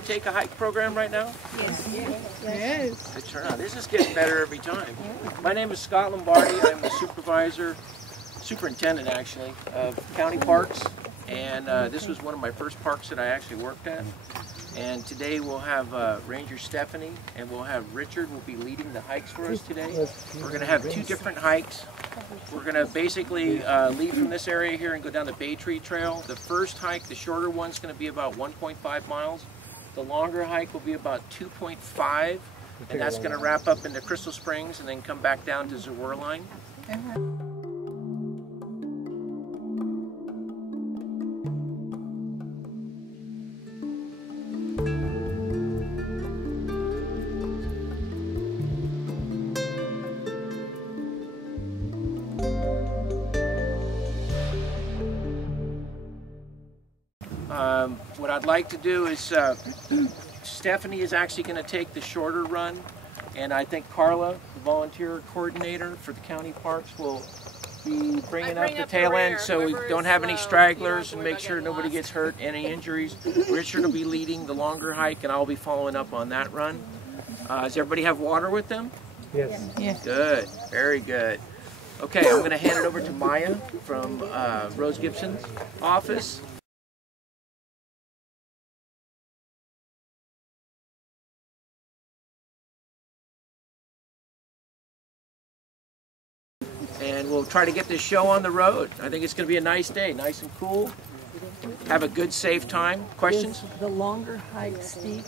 to take a hike program right now? Yes. Good turnout. This is getting better every time. My name is Scott Lombardi. I'm the superintendent actually, of county parks. And this was one of my first parks that I actually worked at. And today we'll have Ranger Stephanie and we'll have Richard will be leading the hikes for us today. We're going to have 2 different hikes. We're going to basically leave from this area here and go down the Bay Tree Trail. The first hike, the shorter one's going to be about 1.5 miles. The longer hike will be about 2.5, and that's going to wrap up into Crystal Springs and then come back down to Zerwerline. What I'd like to do is, Stephanie is actually going to take the shorter run, and I think Carla, the volunteer coordinator for the county parks, will be bringing up the tail end so we don't have any stragglers and make sure nobody gets hurt, any injuries. Richard will be leading the longer hike, and I'll be following up on that run. Does everybody have water with them? Yes. Yes. Good. Very good. Okay, I'm going to hand it over to Maya from Rose Gibson's office. And we'll try to get this show on the road. I think it's going to be a nice day, nice and cool. Have a good, safe time. Questions? Is the longer hike steep?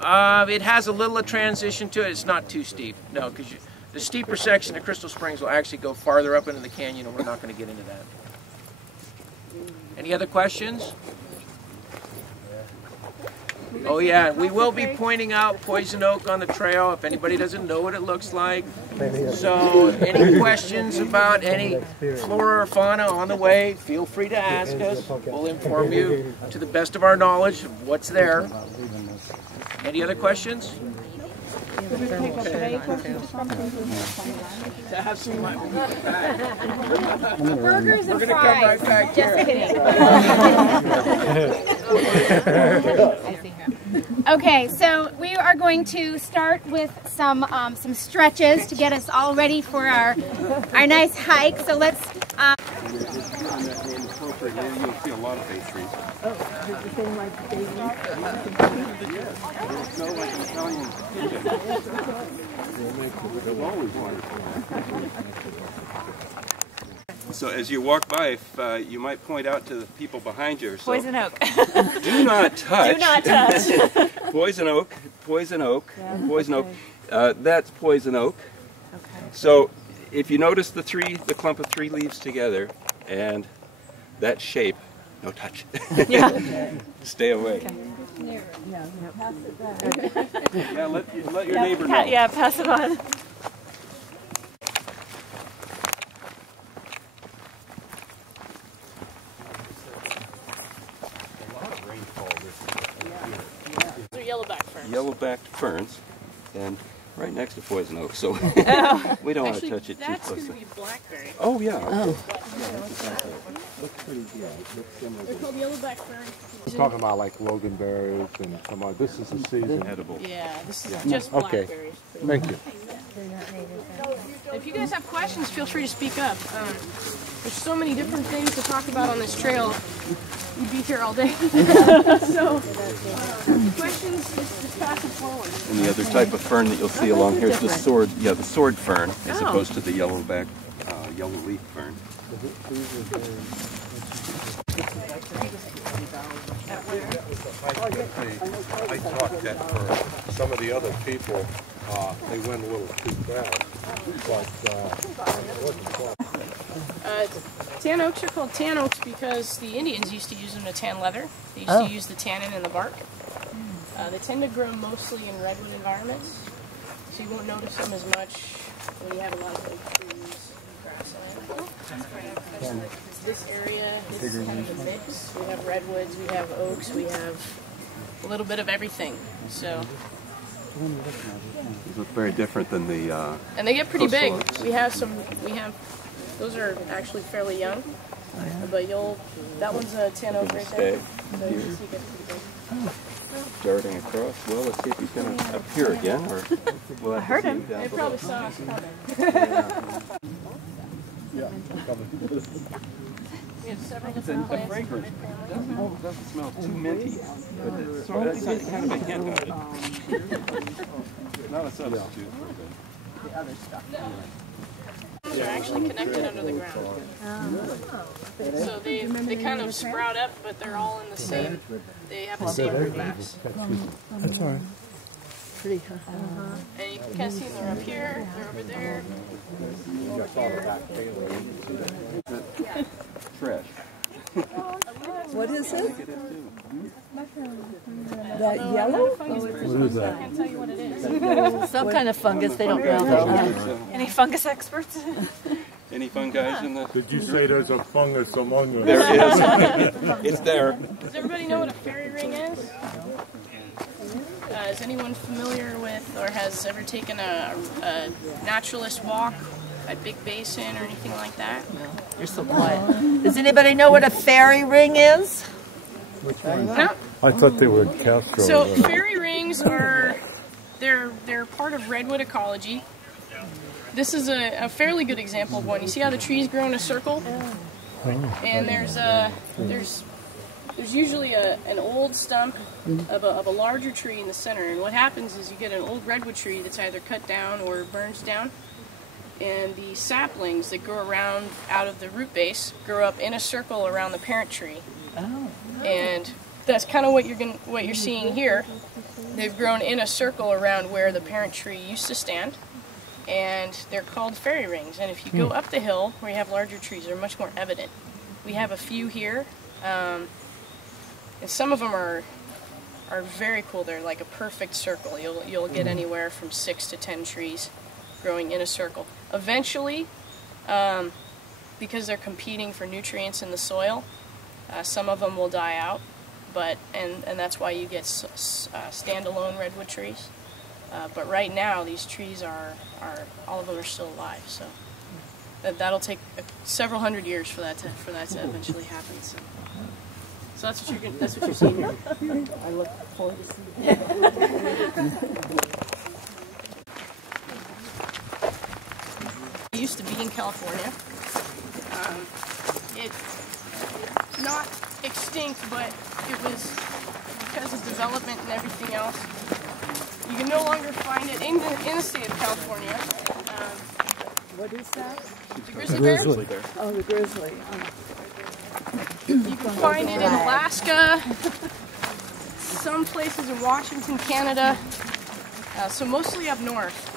It has a little of transition to it. It's not too steep. No, because the steeper section of Crystal Springs will actually go farther up into the canyon, and we're not going to get into that. Any other questions? Oh yeah, we will be pointing out poison oak on the trail if anybody doesn't know what it looks like. So any questions about any flora or fauna on the way, feel free to ask us. We'll inform you to the best of our knowledge of what's there. Any other questions? Burgers and fries. Just kidding. Okay, so we are going to start with some stretches to get us all ready for our nice hike. So let's. You'll see a lot of bay trees. Oh, is it the same like bay trees? It'll smell like an Italian kitchen. They've always wanted. So as you walk by, if you might point out to the people behind you. So poison oak. Do not touch. Do not touch. Poison oak, poison oak, poison oak. That's poison oak. Okay. So if you notice the clump of 3 leaves together, and that shape, no touch. Yeah. Stay away. Okay. Yeah, pass it back. Yeah, let your neighbor know. Yeah, pass it on. These are yellowback ferns. Yellowbacked ferns, and right next to poison oak, so we don't want to touch it too closely. That's going to be blackberry. Oh yeah. Oh. Looks pretty good. Looks similar. They're called yellowback ferns. We're talking about like loganberries and some other. This is the season. Edible. Yeah, this is just blackberries. Thank you. If you guys have questions, feel free to speak up. There's so many different things to talk about on this trail. We'd be here all day. So, questions, just pass it forward. And the other type of fern that you'll see along here is the sword. Yeah, the sword fern, as opposed to the yellowback, yellow leaf fern. I thought that for some of the other people, they went a little too fast, but it wasn't fun. Tan oaks are called tan oaks because the Indians used to use them to tan leather. They used to use the tannin in the bark. They tend to grow mostly in redwood environments, so you won't notice them as much when you have a lot of oak trees and grassland. This area is kind of a mix. We have redwoods, we have oaks, we have a little bit of everything. So. These look very different than the. And they get pretty big. oaks. We have those are actually fairly young, but that one's a tan oak right there. So you can see it gets pretty big. darting across. Well, let's see if he's going to appear again, or we'll have to see him down They below. probably saw us coming. We had several different The plants. fragrance doesn't smell too minty, but it's sort of, that's kind of a hint of it. Not a substitute for They're actually connected under the ground. So they kind of sprout up, but they're all in the same, they have the same root mass. That's all right. Pretty. And you can kind of see them, they're up here, they're over there. trash. What is it? That yellow? What is I that? can't tell you what it is. Some kind of fungus, they don't know though. Any fungus experts? Any fun guys in the... Did you say there's a fungus among us? There is. It's there. Does everybody know what a fairy ring is? Is anyone familiar with or has ever taken a naturalist walk at Big Basin or anything like that? You're so quiet. Does anybody know what a fairy ring is? No? I thought they were Castro. So fairy rings are they're part of redwood ecology. This is a fairly good example of one. You see how the trees grow in a circle? And there's usually an old stump of a larger tree in the center. And what happens is you get an old redwood tree that's either cut down or burns down. And the saplings that grow around out of the root base grow up in a circle around the parent tree. And that's kind of what you're seeing here. They've grown in a circle around where the parent tree used to stand. And they're called fairy rings. And if you go up the hill where you have larger trees, they're much more evident. We have a few here, and some of them are very cool. They're like a perfect circle. You'll get anywhere from 6 to 10 trees growing in a circle. Eventually, because they're competing for nutrients in the soil, some of them will die out. And that's why you get standalone redwood trees. But right now, these trees are all of them are still alive. So that'll take several hundred years for that to eventually happen. So that's what you're seeing here. I look forward to seeing it. It used to be in California. It's not extinct, but it was because of development and everything else. You can no longer find it in the state of California. What is that? The grizzly bear. Oh, the grizzly. You can find it in Alaska, some places in Washington, Canada, so mostly up north.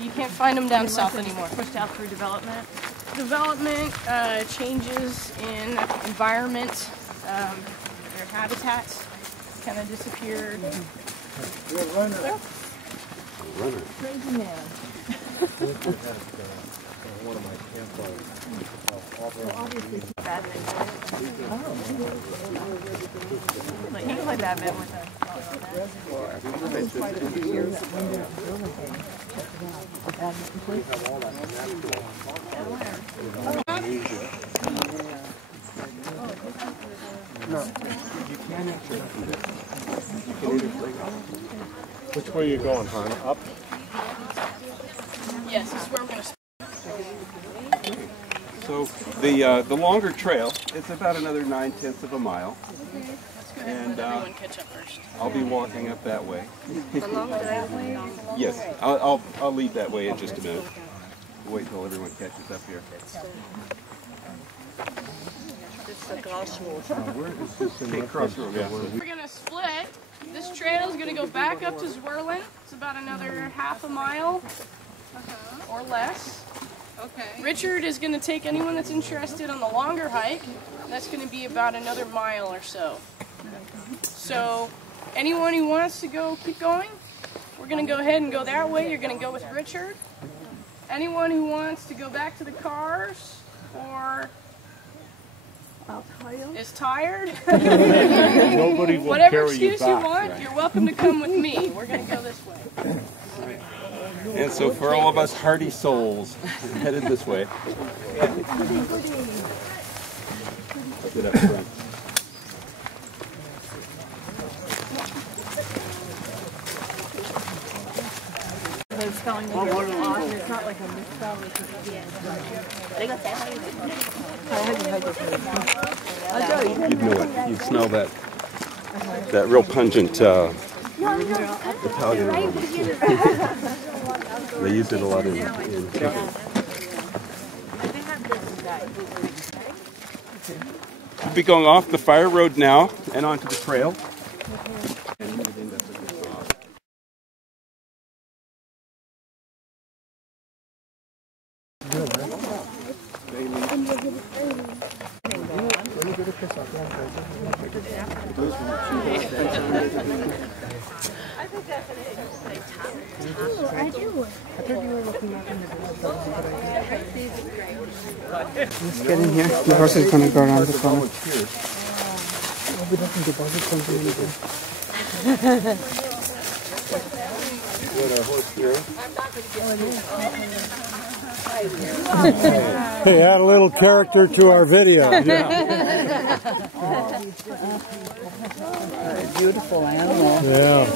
You can't find them down south anymore. Pushed out through development. Development, changes in environment, their habitats kind of disappeared. Crazy man. One of my campfires. Obviously, badminton. Like, you can play badminton with them. Quite a few years when they're building things. Which way are you going, hon? Up? Yes, this is where we're going to start. So the longer trail, it's about another 9/10 of a mile. Let's go ahead and let everyone catch up first. I'll be walking up that way. Yes, I'll lead that way in just a minute. Wait till everyone catches up here. Okay, crossroad, yeah. We're going to split. This trail is going to go back up to Zwirlin. It's about another half a mile or less. Okay. Richard is going to take anyone that's interested on the longer hike. That's going to be about another mile or so. So anyone who wants to keep going, we're going to go ahead and go that way. You're going to go with Richard. Anyone who wants to go back to the cars or is tired, Nobody will whatever carry you excuse you back. want, you're welcome to come with me. We're going to go this way. And so for all of us hardy souls, headed this way. Get up front. misspelling when you're off. It's not like a misspelling. You'd know it. You'd smell that real pungent Italian aroma. They use it a lot in chicken. We'll be going off the fire road now and onto the trail. Let's get in here. The horse is going to go around the corner. We don't deposit something anything. Hey, add a little character to our video. Beautiful animal. Yeah.